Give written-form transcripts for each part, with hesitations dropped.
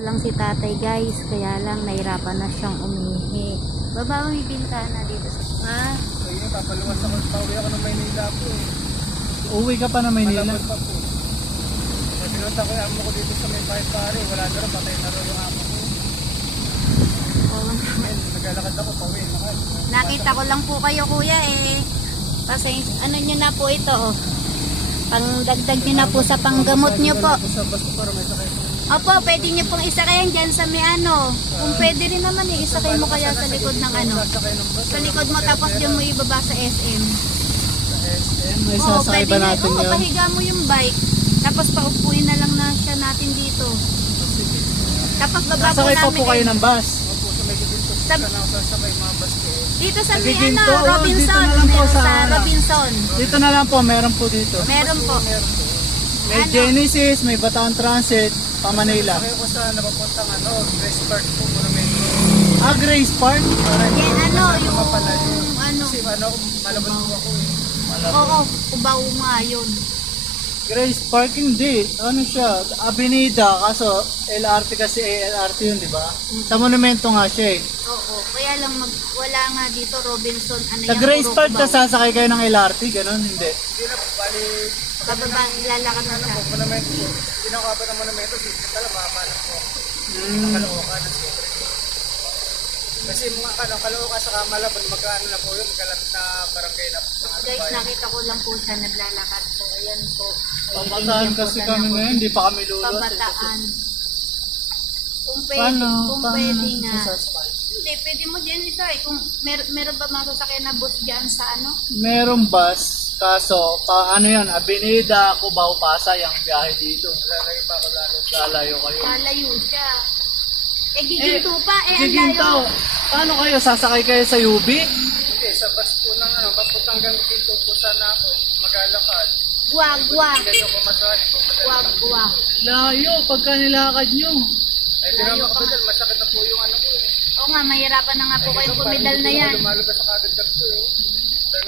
Lang si tatay guys, kaya lang nahirapan na siyang umihi. Baba mo yung bintana dito sa... Ha? Ayun, papaluwas ako. Pauwi ako ng Maynila po eh. Uwi ka pa na Maynila? Malabot pa po. Pinunta ko yung amo ko dito sa may bahay pare. Wala na rin, patay na rin yung amo ko. Oo. Naglalakad ako, pauwi. Nakita ko lang po kayo kuya eh. Kasi ano nyo na po ito oh. Pangdagdag nyo na po sa panggamot nyo po. Sa basto para may sakay po. Opo, pwede nyo pong isakayan dyan sa may ano. Kung pwede rin naman eh, isakay mo kaya sa likod ng ano. Sa likod mo tapos dyan mo ibaba sa SM. May Oo, sasakay pwede ba na, natin oo, yun? pahiga mo yung bike. Tapos paupuin na lang na siya natin dito. Tapos baba po Sasakay pa namin po kayo ng bus? Opo, sa may giginto. Sa- Sa na sasakay mga basto eh. dito sa may Nagiginto, ano, oh, Robinson. dito na lang po Meron sa- sa Robinson. Dito na lang po, meron po dito. Meron po. Meron po. May Ano? Genesis, may Bataan Transit, pa Manila. Sakay ko sa napapuntang ano, Grace Park po, monumento. Ah, Grace Park? Yan ano, yung Mapalayo. ano. Kasi ano, malabot po ako eh. Oo, Cubao nga yun. Grace Park hindi. Ano siya? Avenida. Kaso LRT kasi LRT yun, di ba? Sa monumento nga siya eh. Oo, kaya lang wala nga dito Robinson. Ano Sa yan, Grace puro Park, Cubao. sasakay kayo ng LRT? Ganon, hindi. Hindi na po, bali, Bababa, ilalakad na siya. monumento po. Hindi na ako kapag ng monumento, sige pala, makapala po. Kalookan ng siyempre. Kasi mga Caloocan sa Malabon, magkaano na po yun, magkalapit na barangay na po. Guys, nakita ko lang po siya naglalakad po. Ayan po. Pabataan kasi kami ngayon, hindi pa kami lulot. Pabataan. Kung pwede, Paano? kung Paano pwede nga. sasakay? Hindi, pwede mo dyan isa eh. Kung meron ba masasakyan na bus dyan sa ano? Merong bus, kaso, ano yun, Avenida, Cubao, Pasay ang biyahe dito. Lalayo pa ako lalo. Lalayo kayo. Lalayo siya. Eh, giginto pa. Eh, ang Giginto. layo. Paano kayo? Sasakay kayo sa UB? Hindi, sa bus po ng ano, papuntang ganito po sana ako, maglalakad. Guagwa. Hindi ako masali po. Guagwa. Layo, pagka nilakad nyo. Eh, di naman ako dyan, masakit na po yung ano ko eh. Oo nga, mahirapan na nga po kayong pumidal na yan. Lumalabas sa kadagdag ko eh.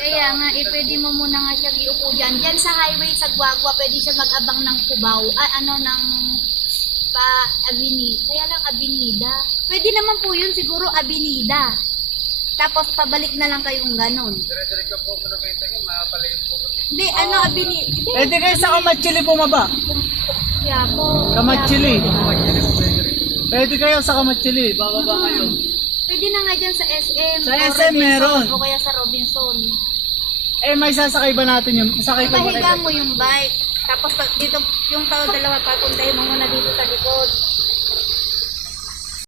Kaya nga, pwede mo muna nga siyang iupo dyan. Dyan sa highway sa Guagua, pwede siya mag-abang ng Cubao. Ng Avenida. Kaya lang Avenida. Pwede naman po yun siguro Avenida. Tapos pabalik na lang kayong ganon. Dire-diretso po monumento yun, makapalayo po. Hindi, Avenida. Pwede kayo sa Kamachili bumaba. Yapo. Kamachili. Magkili po pwede rin. Pwede kayo sa Kamachili, bababa kayo. Pwede na nga dyan sa SM. Sa o SM Robinson, meron. O kaya sa Robinson. Eh, may sasakay ba natin yun? Sasakay ka ba Pahiga kayo? mo yung bike. Tapos dito, yung dalawa, papuntahin mo muna dito sa likod.